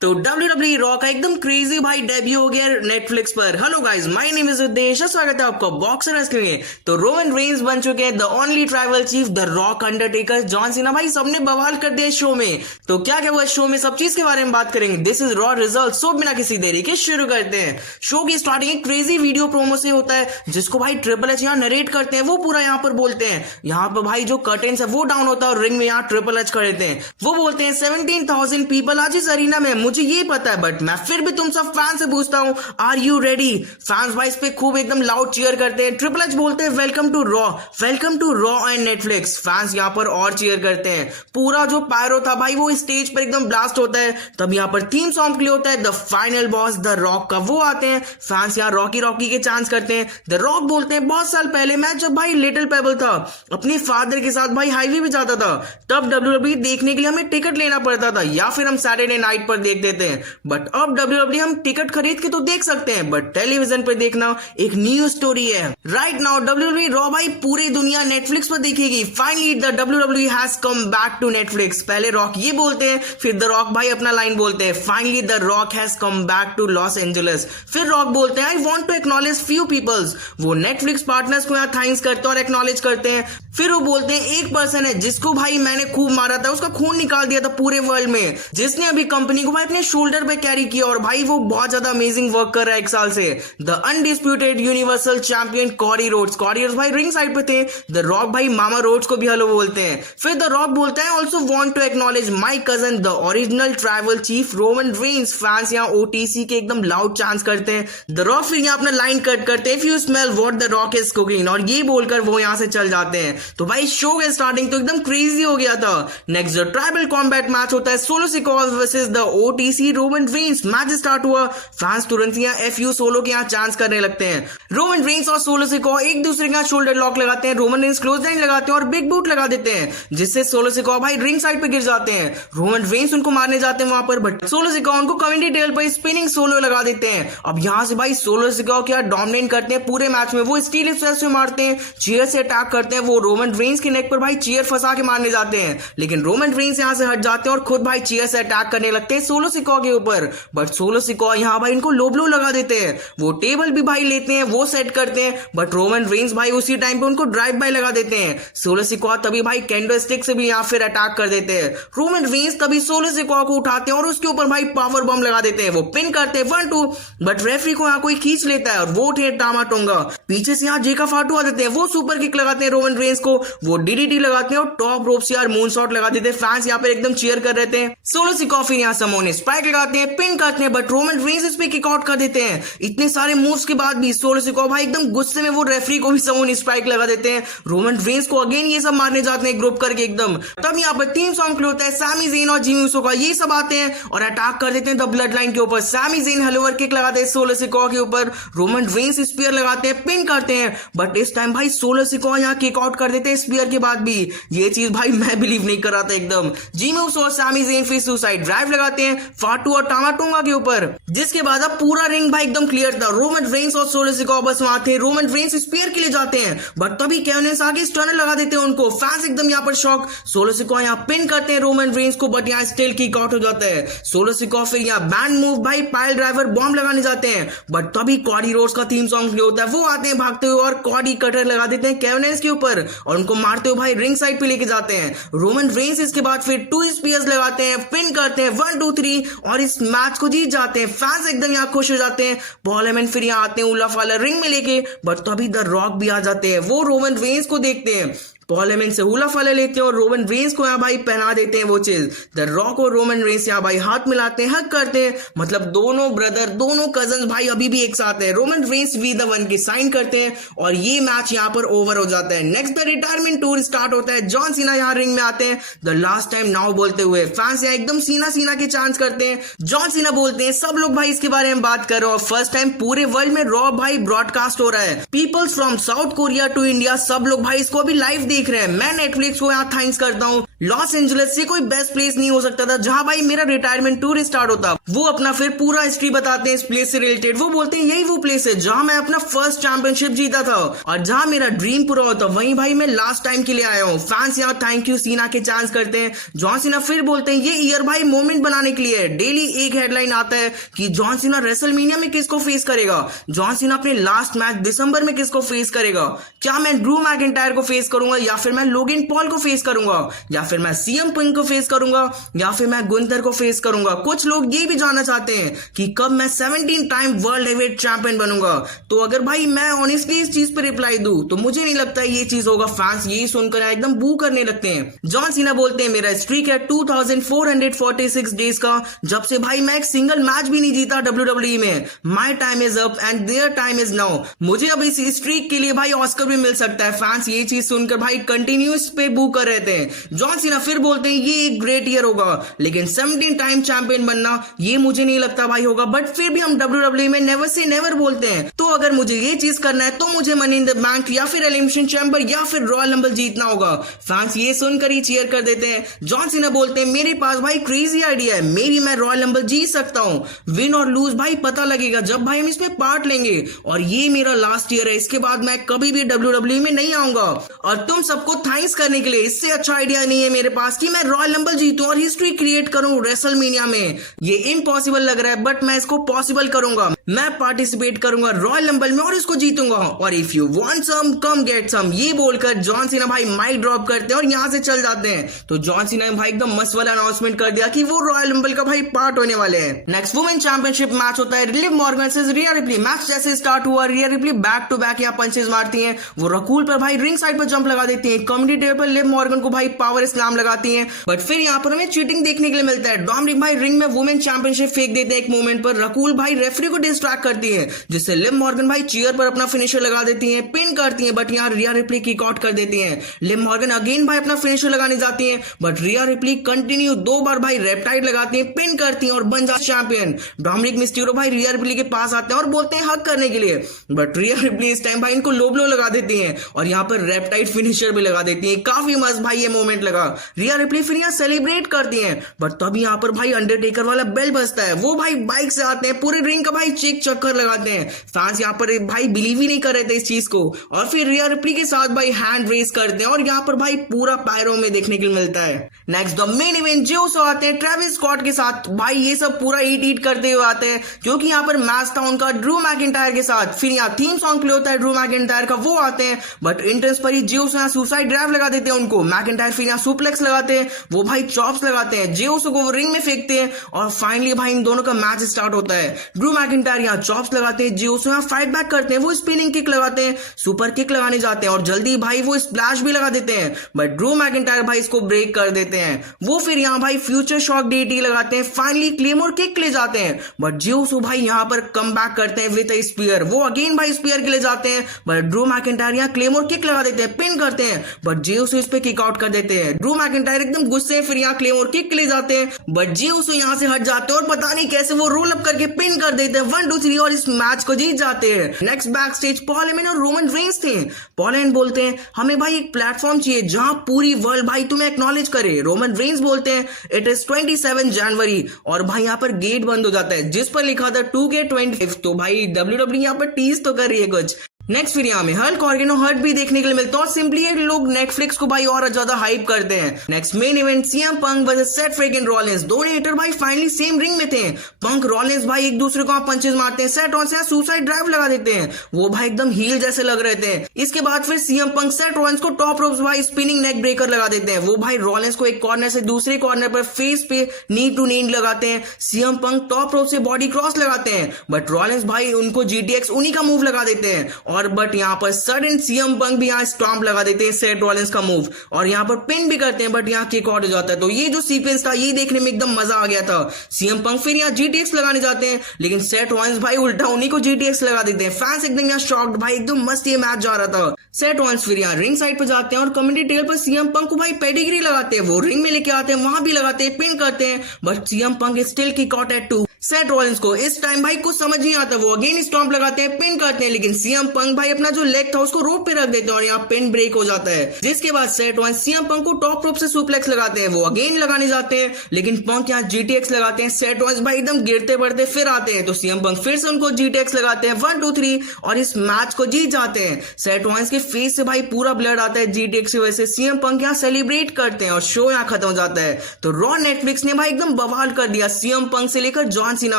तो WWE raw का एकदम क्रेजी भाई डेब्यू हो गया नेटफ्लिक्स पर। Hello guys, my name is उद्देश, स्वागत है आपका बॉक्सर रेसलिंग में। तो रोमन रेंस बन चुके हैं the only tribal chief, the rock, Undertaker, John Cena. भाई सबने बवाल कर दिया शो में। तो क्या क्या हुआ शो में, सब चीज के बारे में बात करेंगे। This is raw result. So बिना किसी देरी के शुरू करते हैं। शो की स्टार्टिंग एक क्रेजी वीडियो प्रोमो से होता है, जिसको भाई ट्रिपल एच यहाँ नरेट करते हैं। वो पूरा यहाँ पर बोलते हैं, यहाँ पर भाई जो कर्टेन्स है वो डाउन होता है और रिंग में यहाँ ट्रिपल एच खड़े थे। वो बोलते हैं 17,000 पीपल आज इस अरीना में, मुझे ये पता है, बट मैं फिर भी तुम सब फैन से पूछता हूँ, आर यू रेडी? फैंस भाई इस पे खूब एकदम लाउड चीयर करते हैं। ट्रिपल एच बोलते हैं welcome to Raw, welcome to Raw and Netflix. Fans यहाँ पर और चीयर करते हैं। पूरा जो पायरो था भाई वो स्टेज पर एकदम ब्लास्ट होता है। तब यहाँ पर थीम सॉन्ग प्ले होता है, the final boss the rock का। वो आते हैं। फैंस यहाँ रॉकी रॉकी के चांस करते हैं। द रॉक बोलते हैं बहुत साल पहले मैं जब भाई लिटिल पेबल था, अपने फादर के साथ भाई हाईवे पे जाता था, तब WWE देखने के लिए हमें टिकट लेना पड़ता था, या फिर हम सैटरडे नाइट पर देख देते हैं। बट अब WWE हम टिकट खरीद के तो देख सकते हैं, बट टेलीविजन पर देखना एक न्यू स्टोरी है। राइट नाउ WWE रॉ भाई पूरी दुनिया नेटफ्लिक्स पर देखेगी। Finally the WWE has come back to Netflix. पहले रॉक ये बोलते हैं, फिर द रॉक भाई अपना लाइन बोलते हैं, finally the Rock has come back to Los Angeles. फिर रॉक बोलते हैं, I want to acknowledge few peoples. वो नेटफ्लिक्स पार्टनर्स को यहाँ थैंक्स करते हैं और एक्नॉलेज करते हैं। फिर वो बोलते हैं एक पर्सन है जिसको भाई मैंने खूब मारा था, उसका खून निकाल दिया था पूरे वर्ल्ड में, जिसने अभी कंपनी को भाई अपने शोल्डर पे कैरी किया, और भाई वो बहुत ज्यादा अमेजिंग वर्क कर रहा है एक साल से। The undisputed universal champion Cody Rhodes. Cody Rhodes भाई रिंग साइड पे थे। द रॉक भाई मामा रोड्स को भी हेलो बोलते हैं। फिर द रॉक बोलता है, also want to acknowledge my cousin the original tribal chief Roman Reigns. Fans यहाँ ओटीसी के एकदम लाउड चांस करते हैं। द रॉक फिर यहाँ अपना लाइन कट करते हैं, if you smell what the rock is cooking, और ये बोलकर वो यहाँ से चल जाते हैं। तो भाई शो के स्टार्टिंग तो एकदम क्रेजी हो गया था। Next the tribal combat match होता है, solo Sikoa versus the OTC Roman Reigns. Match start हुआ। फैंस तुरंत यहाँ एफयू सोलो के यहाँ चांस करने लगते हैं। रोमन रेंस और सोलो सिकोआ एक दूसरे का शोल्डर लॉक लगाते हैं। रोमन रेंस क्लोज लाइन लगाते हैं और बिग बूट लगा देते हैं, जिससे सोलो सिकोआ भाई रिंग साइड पे गिर जाते हैं। रोमन रेंस उनको मारने जाते हैं वहां पर, बट सोलो सिकोआ उनको कमेंटी टेबल पर स्पिनिंग सोलो लगा देते हैं। अब यहाँ से भाई सोलो सिकोआ क्या डोमिनेट करते हैं पूरे मैच में। वो स्टील स्प्रेस से मारते हैं, चीयर से अटैक करते हैं। वो रोमन रेंस के नेक पर भाई चीयर फंसा के मारने जाते हैं, लेकिन रोमन रेंस यहाँ से हट जाते हैं और खुद भाई चीयर से अटैक करने लगते हैं सोलो सिकोआ के ऊपर। बट सोलो सिकोआ यहाँ भाई इनको लो ब्लो लगा देते हैं। वो टेबल भी भाई लेते हैं, वो सेट करते हैं, बट रोमन रेंस भाई उसी टाइम पे उनको ड्राइव बाय लगा देते हैं। सोलो सिकोआ तभी भाई कैंडो स्टिक से भी यहाँ फिर अटैक कर देते हैं। रोमन रेंस तभी सोलो सिकोआ को उठाते हैं और उसके ऊपर भाई पावर बम लगा देते हैं। वो पिन करते हैं 1-2, बट रेफरी को यहाँ कोई खींच लेता है और वो थे टामा टोंगा। पीछे से यहाँ जेका फाटू आ देते हैं, वो सुपर किक लगाते हैं रोमन रेंस को, वो डीडीटी लगाते हैं और टॉप रोप से यार मून शॉट लगा देते हैं। फैंस यहाँ पर एकदम चीयर कर रहे थे। सोलो सिकोआ फिर यहाँ समोने स्पाइक लगाते हैं, पिन करते हैं, बट रोमन रेंस इस पे किक आउट कर देते हैं। इतने सारे मूव्स के बाद भी सोलो सिकोआ भाई एकदम गुस्से में वो रेफरी को भी समोन स्पाइक लगा देते हैं। रोमन रेंस को अगेन ये सब मारने जाते हैं ग्रुप करके एकदम। तब यहाँ पर थीम सॉन्ग प्ले होता है, सैमी ज़ेन और जिमी ऊसो का। ये सब आते हैं और अटैक कर देते हैं द ब्लड लाइन के ऊपर। सैमी ज़ेन हेलोवर किक लगाते हैं सोलो सिकोआ के ऊपर, रोमन रेंस स्पीयर लगाते हैं, पिन करते हैं, बट इस टाइम भाई सोलो सिकोआ यहाँ किक आउट कर देते हैं स्पीयर के बाद भी। ये चीज भाई मैं बिलीव नहीं कर रहा था एकदम। जिमी ऊसो और सैमी ज़ेन फिर सुसाइड ड्राइव लगाते हैं फाटू और टामा टोंगा के ऊपर, जिसके बाद अब पूरा रिंग भाई एकदम क्लियर था। रोमन रेंस और सोलो सिकोआ बस वहां थे। रोमन रेंस स्पीयर के लिए जाते हैं, बट तभी केविन ओवेंस आगे स्टर्नर लगा देते हैं उनको। फैंस एकदम यहाँ पर शॉक। सोलो सिकोआ यहाँ पिन करते हैं रोमन रेंस को, बट यहाँ स्टिल किक आउट हो जाता है। सोलो सिकोआ फिर यहाँ बैंड मूव भाई पाइल ड्राइवर बॉम्ब लगाने जाते हैं, बट तभी कॉडी रोड्स का थीम सॉन्ग प्ले होता है। वो आते हैं भागते हुए और कॉडी कटर लगा देते हैं केविन ओवेंस के ऊपर और उनको मारते हुए भाई रिंग साइड पे लेके जाते हैं। रोमन रेंस इसके बाद फिर 2 स्पीयर्स लगाते हैं, पिन करते हैं 1 2 3 और इस मैच को जीत जाते हैं। फैंस एकदम यहाँ खुश हो जाते हैं। पॉल हेमन फिर यहाँ आते हैं उलफ वाला रिंग में लेके, बट तभी द रॉक भी आ जाते हैं। वो रोमन रेंस को देखते हैं, पॉल हेमन से हुला फले लेते हैं और रोमन रेंस को यहाँ भाई पहना देते हैं वो चीज। द रॉक और रोमन रेंस यहाँ भाई हाथ मिलाते हैं, हक करते हैं, मतलब दोनों ब्रदर दोनों कजन भाई अभी भी एक साथ है। Roman Reigns we the one की साइन करते हैं और ये मैच यहाँ पर ओवर हो जाता है। Next the retirement tour start होता है। जॉन सीना यहाँ रिंग में आते हैं द लास्ट टाइम नाउ बोलते हुए। फैंस यहाँ एकदम सीना के चांस करते हैं। जॉन सीना बोलते हैं, सब लोग भाई इसके बारे में बात कर रहे हो, फर्स्ट टाइम पूरे वर्ल्ड में रॉ भाई ब्रॉडकास्ट हो रहा है। Peoples from South Korea to India सब लोग भाई इसको अभी लाइव देख रहे हैं। मैं नेटफ्लिक्स को यहाँ थैंक्स करता हूँ लॉस एंजलिस से कोई बेस्ट प्लेस नहीं हो सकता था जहां भाई मेरा रिटायरमेंट टूर स्टार्ट होता। वो अपना फिर पूरा हिस्ट्री बताते हैं इस प्लेस से रिलेटेड। वो बोलते हैं यही वो प्लेस है जहां मैं अपना फर्स्ट चैंपियनशिप जीता था और जहां मेरा ड्रीम पूरा होता। वहीं भाई मैं लास्ट टाइम के लिए आया हूँ। फैंस यहाँ थैंक यू सीना के चांस करते हैं। जॉन सीना फिर बोलते हैं ये ईयर भाई मोमेंट बनाने के लिए है। डेली एक हेडलाइन आता है कि जॉन सीना रेसलमेनिया में किसको फेस करेगा, जॉन सीना अपने लास्ट मैच दिसंबर में किसको फेस करेगा, क्या मैं ड्रू मैकिंटायर को फेस करूंगा या फिर मैं लोगन पॉल को फेस करूंगा या फिर मैं सीएम पंक को फेस करूंगा या फिर मैं गुंथर को फेस करूंगा। कुछ लोग ये भी जानना चाहते हैं कि कब मैं 17 टाइम वर्ल्ड हेवीवेट चैंपियन बनूंगा। तो अगर भाई मैं ऑनेस्टली इस चीज पे रिप्लाई दूं तो मुझे नहीं लगता ये चीज होगा। फैंस यही सुनकर एकदम बू करने लगते हैं। जॉन सीना बोलते हैं मेरा स्ट्रीक है 2446 डेज का, जब से भाई मैं एक सिंगल मैच भी नहीं जीता WWE में। My time is up and their time is now. मुझे अब इस स्ट्रीक के लिए भाई ऑस्कर भी मिल सकता है। फैंस ये चीज सुनकर भाई कंटिन्यूस पे बू कर रहे थे। जॉन सीना फिर बोलते हैं ये एक ग्रेट ईयर होगा लेकिन 17 टाइम चैंपियन बनना ये मुझे नहीं लगता भाई होगा। बट फिर भी हम WWE में नेवर से नेवर बोलते हैं। तो अगर मुझे ये चीज करना है तो मुझे मनी इन द बैंक या फिर एलिमिनेशन चैंबर या फिर रॉयल रंबल जीतना होगा। फैंस ये सुनकर ही चीयर कर देते हैं। जॉन सीना बोलते हैं मेरे पास भाई क्रेजी आइडिया है, मेरी मैं रॉयल रंबल जीत सकता हूं। विन और लूज भाई पता लगेगा जब भाई हम इसमें पार्ट लेंगे और ये मेरा लास्ट ईयर है। इसके बाद मैं कभी भी WWE में नहीं आऊंगा और तुम सबको थैंक्स करने के लिए इससे अच्छा आइडिया नहीं है मेरे पास कि मैं रॉयल रंबल जीतूं और हिस्ट्री क्रिएट करूं रेसलमेनिया में। ये इम्पॉसिबल लग रहा है बट मैं इसको पॉसिबल करूंगा। मैं पार्टिसिपेट करूंगा रॉयल रंबल में और इसको जीतूंगा और if you want some come get some. ये बोलकर जॉन सीना भाई माइक ड्रॉप करते हैं और यहां से चल जाते हैं। तो जॉन सीना ने भाई एकदम मस्त वाला अनाउंसमेंट कर दिया कि वो रॉयल रंबल का भाई पार्ट होने वाले हैं। नेक्स्ट वुमेन चैंपियनशिप मैच होता है Liv Morgan versus Rhea Ripley. Match जैसे स्टार्ट हुआ Rhea Ripley back to back यहाँ पंचेस मारती हैं। वो रकूल पर भाई रिंग साइड पर जंप लगा देती है। कमेंटी टेबल पर लिव मॉर्गन को भाई पावर स्लैम लगाती है। बट फिर यहाँ पर हमें चीटिंग देखने के लिए मिलता है। डोमिनिक भाई रिंग में वुमेन चैंपियनशिप फेंक देते हैं एक मोमेंट पर। रकूल भाई रेफरी को डिस्ट्रैक्ट करती है जिससे लिव मॉर्गन भाई चेयर पर अपना फिनिशर लगा देती है, पिन करती है। बट यहाँ रिया रिप्ली किक आउट कर देती है। लिव मॉर्गन अगेन भाई अपना फिनिशर लगाने जाती है बट रिया रिप्ली कंटिन्यू 2 बार भाई रेप्टाइड लगाती है, पिन करती है और बन जाती चैंपियन। डोमिनिक मिस्टीरियो भाई रिया रिप्ली के पास आते हैं और बोलते हैं हक करने के लिए बट रिया रिप्ली इस टाइम भाई इनको लो ब्लो लगा देती है और यहाँ पर रेप्टाइड फिनिशर भी लगा देती है। काफी मस्त भाई ये मोमेंट लगा। रिया रिप्ली फिर यहाँ सेलिब्रेट करती है बट तभी यहाँ पर भाई अंडरटेकर वाला बेल बजता है। वो भाई बाइक से आते हैं, पूरे रिंग का भाई चेक चक्कर लगाते हैं। फैंस यहाँ पर भाई बिलीव ही नहीं कर रहे थे इस चीज को और फिर रिया रिप्ली के साथ भाई हैंड रेस करते हैं और यहाँ पर भाई पूरा पायरो में देखने के लिए मिलता है। नेक्स्ट द मेन इवेंट जो आते हैं ट्रेविस स्कॉट के साथ। भाई ये सब पूरा ईट करते हुए आते हैं क्योंकि यहाँ पर मैच था उनका ड्रू मैकिंटायर के साथ। फिर यहाँ थीम सॉन्ग प्ले होता है ड्रू मैकिंटायर का, वो आते हैं बट इंट्रेंस पर ही जियोस यहाँ सुसाइड ड्राइव लगा देते हैं उनको। मैकिंटायर फिर यहाँ सुप्लेक्स लगाते हैं, वो भाई चॉप्स लगाते हैं, जियोस को वो रिंग में फेंकते हैं और फाइनली भाई इन दोनों का मैच स्टार्ट होता है। ड्रू मैकिंटायर यहाँ चॉप्स लगाते हैं, जियोस यहाँ फाइट बैक करते हैं, वो स्पिनिंग किक लगाते हैं, सुपर किक लगाने जाते हैं और जल्दी भाई वो स्प्लैश भी लगा देते हैं बट ड्रू मैकिंटायर भाई इसको ब्रेक कर देते हैं। वो फिर यहाँ भाई फ्यूचर शॉक डीटी लगाते हैं, फाइनली क्लेमोर किक ले जाते हैं बट जियोसो भाई यहाँ पर कम बैक करते हैं विद स्पीयर। वो अगेन भाई स्पीयर के लिए जाते हैं बट ड्रू मैकिंटायर यहाँ क्लेमोर किक लगा देते हैं, पिन करते हैं बट जियोसो इस पे किक आउट कर देते हैं। ड्रू मैकिंटायर एकदम गुस्से फिर यहाँ क्लेमोर किक के लिए जाते हैं बट जियोसो यहाँ से हट जाते हैं और पता नहीं कैसे वो रोल अप करके पिन कर देते हैं 1 2 3 और इस मैच को जीत जाते हैं। Next back stage Paul Heyman और रोमन रेंस थे। पॉल हेमन बोलते हैं हमें भाई एक प्लेटफॉर्म चाहिए जहां पूरी वर्ल्ड भाई तुम्हें एक्नॉलेज करे। रोमन रेंस बोलते हैं इट इज 27 जनवरी और भाई यहाँ पर गेट बंद हो जाता है जिस पर लिखा था 2K25। तो भाई WWE यहाँ पर टीज तो कर रही है कुछ। नेक्स्ट फिर यहाँ में हल्क ऑर्गेनो हर्ट भी देखने के लिए मिलता है और सिंपली ये लोग नेटफ्लिक्स को भाई और ज्यादा हाइप करते हैं। Next main event CM Punk versus Seth freaking Rollins. दोनों हिटर भाई फाइनली सेम रिंग में थे। पंक रॉलिंस भाई एक दूसरे को पंचेस मारते हैं, सेथ रॉलिंस से सुसाइड ड्राइव लगा देते हैं, वो भाई एकदम हील जैसे लग रहे थे। इसके बाद फिर सीएम पंक सेथ रॉलिंस को टॉप रोप्स भाई स्पिनिंग नेक ब्रेकर लगा देते हैं। वो भाई रॉलिंस को एक कॉर्नर से दूसरे कॉर्नर पर फेस पे नी टू नी लगाते हैं। सीएम पंक टॉप रोप से बॉडी क्रॉस लगाते हैं बट रॉलिंस भाई उनको जीटीएक्स उन्हीं का मूव लगा देते हैं और बट यहाँ पर सडन सीएम पंक भी यहाँ स्टॉम्प लगा देते हैं सेथ रॉलिंस का मूव और यहाँ पर पिन भी करते हैं बट यहाँ किक आउट हो जाता है। तो ये जो सीक्वेंस था ये देखने में एकदम मजा आ गया था। सीएम पंक फिर यहाँ जीटीएक्स लगाने जाते हैं लेकिन सेथ रॉलिंस भाई उल्टा उन्हीं को जीटीएक्स लगा देते हैं। फैंस एकदम यहाँ शॉक्ड, भाई एकदम मस्त ये मैच जा रहा था। सेथ रॉलिंस फिर यहाँ रिंग साइड पर जाते हैं और कमेंटी टेबल पर सीएम पंक को भाई पेडिग्री लगाते हैं, वो रिंग में लेके आते हैं, वहां भी लगाते हैं, पिन करते हैं but CM Punk still kick out at 2। Set Rollins को इस टाइम भाई कुछ समझ नहीं आता, वो अगेन स्टॉम्प लगाते हैं, पिन करते हैं, लेकिन सीएम पंक भाई अपना जो लेग था उसको रोप पे रख देते हैं और यहाँ पिन ब्रेक हो जाता है। जिसके बाद सेट रॉलिंस सीएम पंक को टॉप रोप से सुप्लेक्स लगाते हैं, वो अगेन लगाने जाते हैं, लेकिन पंक यहाँ जीटीएक्स लगाते हैं। सेट रॉलिंस भाई एकदम गिरते पड़ते फिर आते हैं, तो सीएम पंक फिर से उनको जीटीएक्स लगाते हैं 1 2 3 और इस मैच को जीत जाते हैं। सेट रॉलिंस के फेस से भाई पूरा ब्लड आता है जीटीएक्स की वजह से। सीएम पंक यहाँ सेलिब्रेट करते हैं और शो यहाँ खत्म हो जाता है। तो रॉ नेटफ्लिक्स ने भाई एकदम बवाल कर दिया, सीएम पंक से लेकर जॉन सीना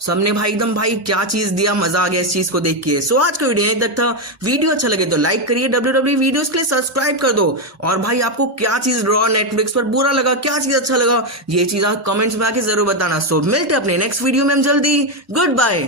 सबने भाई एकदम भाई क्या चीज दिया, मजा आ गया इस चीज को देख के। सो आज का वीडियो यहीं तक था। वीडियो अच्छा लगे तो लाइक करिए, WWE वीडियोस के लिए सब्सक्राइब कर दो, और भाई आपको क्या चीज रॉ नेटफ्लिक्स पर बुरा लगा, क्या चीज अच्छा लगा, ये चीज आप कमेंट्स में आके जरूर बताना। सो मिलते हैं अपने नेक्स्ट वीडियो में हम जल्दी। Good bye.